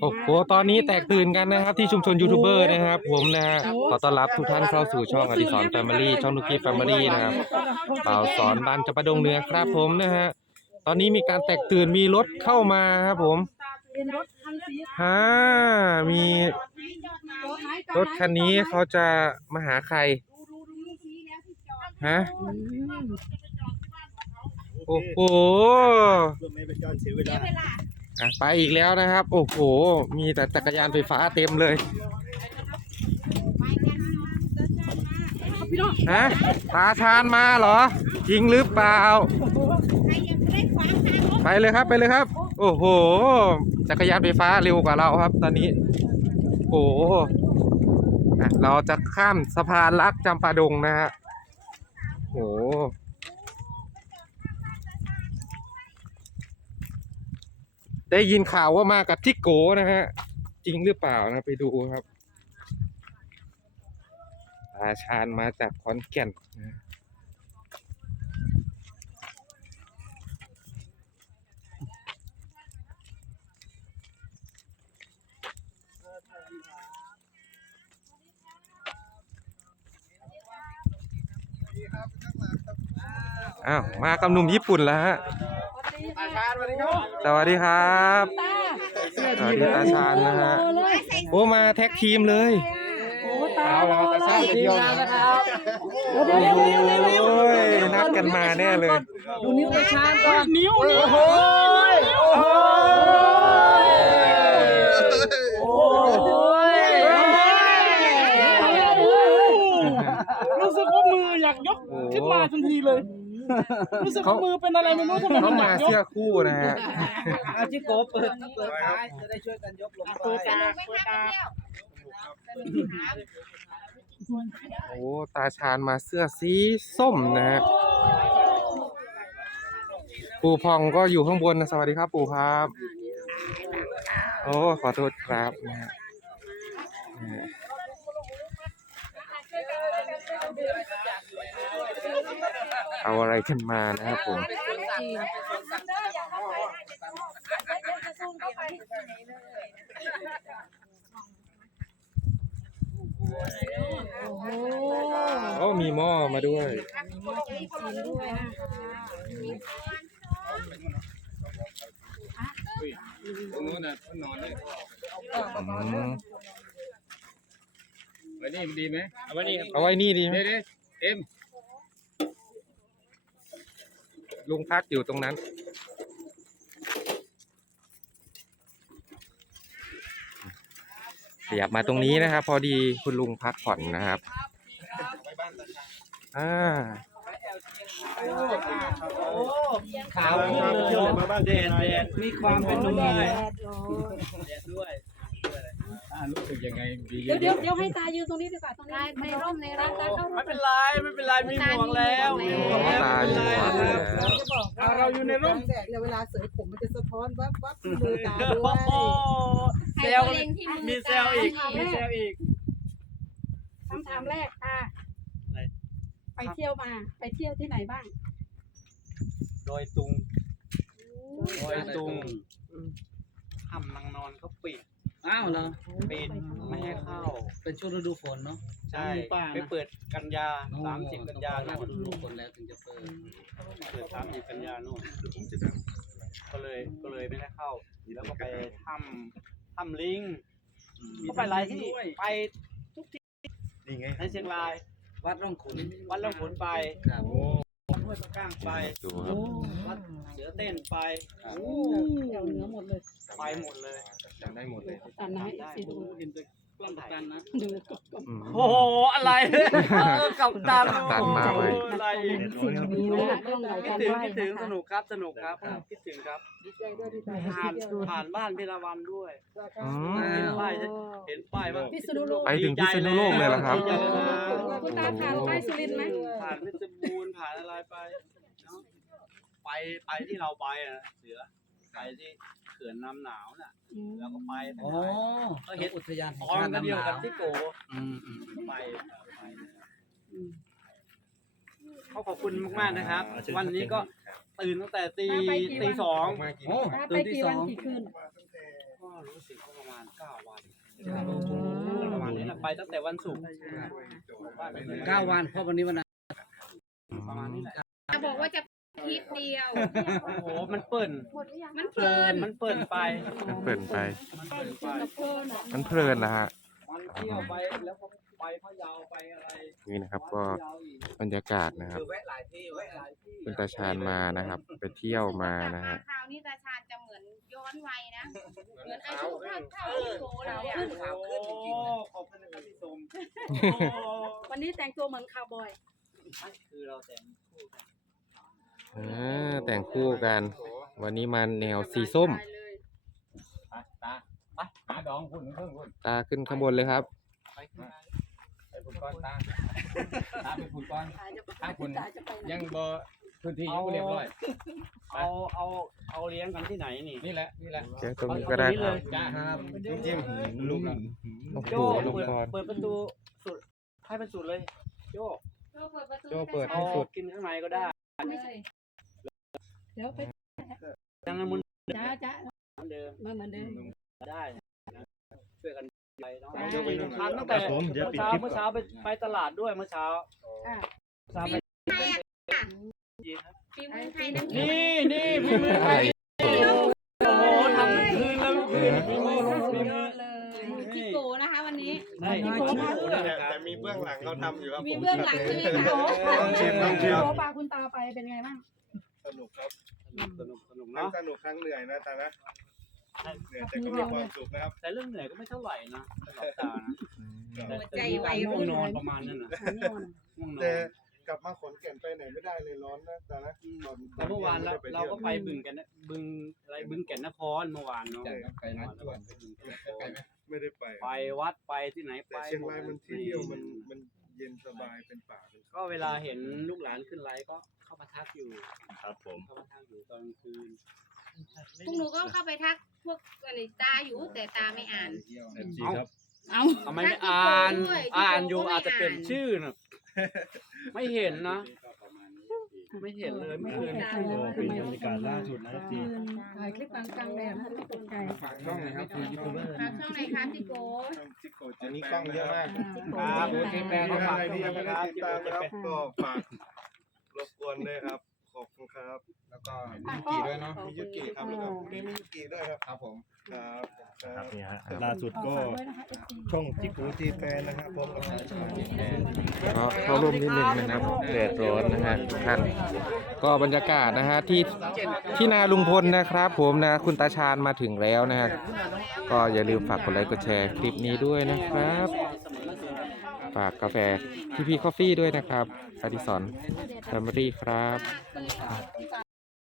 โอ้โห ตอนนี้แตกตื่นกันนะครับที่ชุมชนยูทูบเบอร์นะครับ ผมนะฮะขอต้อนรับทุกท่านเข้าสู่ช่องอดิสรแฟมิลี่ช่องนุกี้แฟมิลี่นะครับเป่าสอนบ้านจับประดงเหนือครับผมนะฮะตอนนี้มีการแตกตื่นมีรถเข้ามาครับผมฮ่ามีรถคันนี้เขาจะมาหาใครฮะโอ้โหเพื่อ ไม่เป็นการเสียเวลาอะไปอีกแล้วนะครับ โอ้โห มีแต่จักรยานไฟฟ้าเต็มเลยฮะตาชานมาเหรอ จริงหรือเปล่า ไปเลยครับไปเลยครับ โอ้โห จักรยานไฟฟ้าเร็วกว่าเราครับ ตอนนี้ โอ้โหอะเราจะข้ามสะพานลักจำปาดงนะฮะโอ้โห ได้ยินข่าวว่ามากับจิโกนะฮะ จริงหรือเปล่านะไปดูครับอาชาญมาจากขอนแก่นอ้าว มากับหนุ่มญี่ปุ่นแล้วฮะ สวัสดีครับ สวัสดีตาชาญนะฮะ โอ้ มาแท็กทีมเลยโอ้ตาเอาเราตาชาญทีมงานนะครับเดี๋ยวเดี๋ยวเดี๋ยวเดี๋ยวเดี๋ยวโอ้ยนัดกันมาแน่เลย ดูนิ้วตาชาญก่อนนิ้วนิ้วโอ้ยโอ้ยโอ้ยรู้สึกว่ามืออยากยกขึ้นมาทันทีเลย รู้สึกว่ามือเป็นอะไรไม่รู้ทำไมเขามันอมายากยเสื้อกคู่นะฮะเอาจิโกเปิดเปิดท้ายจะได้ช่วยกันยกลงไปเปิดตาเปิดตาโอ้ตาชาญมาเสื้อสีส้มนะฮะปู่พองก็อยู่ข้างบนนะสวัสดีครับ ปู่ครับโอ้ขอโทษครับนะฮะ เอาอะไรขึ้นมานะครับผมโอ้โอ้มีหม้อมาด้วย ตรงนู้นน่ะเขานอนเลยอืมไว้นี่มันดีไหมเอาไว้นี่ครับเอาไว้นี่ดีไหมเด้เด้เอ็ม ลุงพักอยู่ตรงนั้น ขยับมาตรงนี้นะครับ พอดีคุณลุงพักผ่อนนะครับอ่าขาวขึ้นเลยมาบ้านแดนแดนมีความเป็นหนุ่มเลยด้วยอ่า รู้สึกยังไงดีเดี๋ยวเดี๋ยวเดี๋ยวให้ตายืนตรงนี้ดีกว่าตรงนี้ในร่มในร่มตาเข้าร่ไม่มเป็นไรไม่เป็นไรมีหมวกแล้วมีหมวกแล้วตาไม่อเป็นยู่ไรก่อนนะแล้วครับอ่าเราอยู่ในร่มแสงเนี่ยเวลาเสยผมมันจะสะท้อนวับวับที่มือตาด้วโอ้ยโหเซลมีเซลอีกมีเซลอีกคำถามแรกตาไปเที่ยวมาไปเที่ยวที่ไหนบ้างดอยตุงดอยตุงถ้ำนางนอนเขาปิด อ้าวเหรอปิดไม่ให้เข้า เป็นช่วงฤดูฝนเนาะใช่ไปเปิดกันยาสามสิบกันยาต้โน่องนฤดูฝนแล้วถึงจะเปิดเปิดสามสิบกันยาโน่นก็เลยก็เลยไม่ได้เข้า แล้วก็ไปถ้ำถ้ำลิงก็ไปหลายที่ไปทุกที่นี่ไงในเชียงรายวัดร่องขุนวัดหลวงขุนไปครับห้ วยปะก้างไปดูครับวัดเสือเต้นไปโอ้เดี๋ยวเหนือหมดเลยไปหมดเลยจำได้หมดเลยตันนะให้สิดูเห็นแต่กล้องกันนะดูอืมโอ้โหอะไรกับตันกัปตันมาเว้ยอะไรอีกสิ่งนี้นะต้องไหนคิกัดนถึงไหวคิดถึงนะสคะนุกครับสนุกครับคิดถึงครับดีใจด้วยที่ตาผ่านผ่านบ้านพิรวันด้วยอืมเห็นป้ายเห็นป้ายว่าพิษณุโลกไปถึงพิษณุโลกเลยเหรอครับดีใจเลยนะคุณตาผ่านไปสุรินทร์ไหมผ่านเพชรบูรณ์ผ่านอะไรไปเนาะไปไปที่เราไปอะเสือไปที่เขื่อนน้ำหนาวน่ะแล้วก็ไปอ๋อก็เห็นอุทยานแห่งตอนชาติกันน้ำเดีหยวนากับวที่โกอืมอืมไปไปเขาขอบคุณมากๆนะครับ วันนี้ก็ตื่นตั้งแต่ตีตีสอง โอ้ไปกี่วันกี่คืน ก็รู้สึกว่าประมาณเก้าวันประมาณนี้แหละไปตั้งแต่วันศุกร์ว่าไปเลยเก้าวันเพราะวันนี้วัน ประมาณนี้แหละบอกว่าจะอาทิตย์เดียว โอ้โหมันเปิ่นมันเพลินมันเปิ่นไปมันเปิดไป มันเปิ่นไปมันเพลินนะฮะ มันเที่ยวไปแล้วก็ไปพะเยาไปอะไรนี่นะครับก็บรรยากาศนะครับแวะหลายที่แวะหลายที่คุณตาชาญมานะครับ ไปเที่ยวมานะฮะ คราวนี้ตาชาญจะเหมือนย้อนวัยนะ เหมือนอายุเท่าเท่าพี่โกเลยอะขาวขึ้นจริงๆขอบคุณนะครับพี่สม วันนี้แต่งตัวเหมือนคาวบอย คือเราแต่งคู่กันอ่าแต่งคู่กัน วันนี้มาแนวสีส้มตาตาไปหาดองคุณเพิ่งคุณตาขึ้นข้างบนเลยครับ ไปขึ้นมาไปคุณก้อนตาตาไปคุณก้อน ตาจะไปถ้าคุณ ตาจะไปไหนยังบ่พื้นที่ยังบ่เรียบร้อย เอาเอาเอาเลี้ยงกันที่ไหนนี่นี่แหละนี่แหละเจอตรงนี้ก็ได้ครับจ้าครับจิ้มลูกอะโอ้โหโจ้ลูกเปิดบอลเปิดประตูสุดให้เป็นสุดเลย โจ้ โจ้เปิดประตูโจ้เปิดเอาให้สุด กินข้างในก็ได้ไม่ใช่เดี๋ยวไปยังมันจ้าจ้าเหมือนเดิมมาเหมือนเดิมได้นะช่วยกันไปเนาะได้ทำตั้งแต่เมื่อเช้าเมื่อเช้าไปไปตลาดด้วยเมื่อเช้าอะเช้าไปใครอะฝีมือใครนะพี่นี่นี่พี่มือใคร นี้ใช่แต่มีเบื้องหลังเขาทำอยู่ครับมีเบื้องหลังใช่ไหมคะลองชิมลองชิมโอ้ปลาคุณตาไปเป็นไงบ้าง สนุกครับ สนุกสนุกทั้งเนาะสนุกทั้งเหนื่อยนะตานะเหนื่อยแต่ก็มีความสุขนะครับ แต่เรื่องเหนื่อยก็ไม่เท่าไหร่นะสำหรับตานะแต่หัวใจวัยง่วรุ่งนนอนประมาณนั้นนะหานอนง่วงนอแต่นกลับมาขอนแก่นไปไหนไม่ได้เลยร้อนนะตานะตอนแต่เมื่อวานเราเราก็ไปบึงกันนะบึงอะไรบึงแก่นนครเมื่อวานเนาะจากไปนะจวนไกลไหม ไม่ได้ไปไปวัดไปที่ไหนไปแต่เชียงรายมันที่เที่ยวมันมันเย็นสบายเป็นป่าเป็นก็เวลาเห็นลูกหลานขึ้นไลฟ์ก็เข้ามาทักอยู่ครับผม เข้ามาทักอยู่ตอนกลางคืนพวกหนูก็เข้าไปทักพวกอะไรตาอยู่แต่ตาไม่อ่านเอ็มจีครับ เอาทำไมไม่อ่าน อ่านอยู่อาจจะเปลี่ยนชื่อนะไม่เห็นนะ ไม่เห็นเลยเมื่อคืนเป็นบรรยากาศล่าสุดนะจี ถ่ายคลิปกลางกลางแดดนะไม่ตกใจฝากช่องหน่อยครับคือยูทูบเบอร์ฝากช่องไหนคะจิโกจิโกอันนี้กล้องเยอะมากครับโอเคแปลถ้าก็ใคฝากรช่องที่ยังไม่ได้ครับติดตามนะครับก็ฝากรบกวนด้วยครับ ขอบคุณครับแล้วก็มีกี่ด้วยเนาะมียุกิครับแล้วก็มีมิยุกิด้วยครับครับผมครับคครัรับบนี่ฮะล่าสุดก็ฝากไว้นะคะ FC ช่องจิกโกจีแฟนนะครับพร้อมกับก็เข้าร่วมนิดนึงนะครับแดดร้อนนะฮะทุกท่าน ก็บรรยากาศนะฮะที่ที่นาลุงพลนะครับ ผมนะคุณตาชาญมาถึงแล้วนะฮะก็อย่าลืมฝากกดไลค์กดแชร์คลิปนี้ด้วยนะครับ ฝากกาแฟพีพีคอฟฟี่ด้วยนะครับอดิสรแฟมิลี่ครับ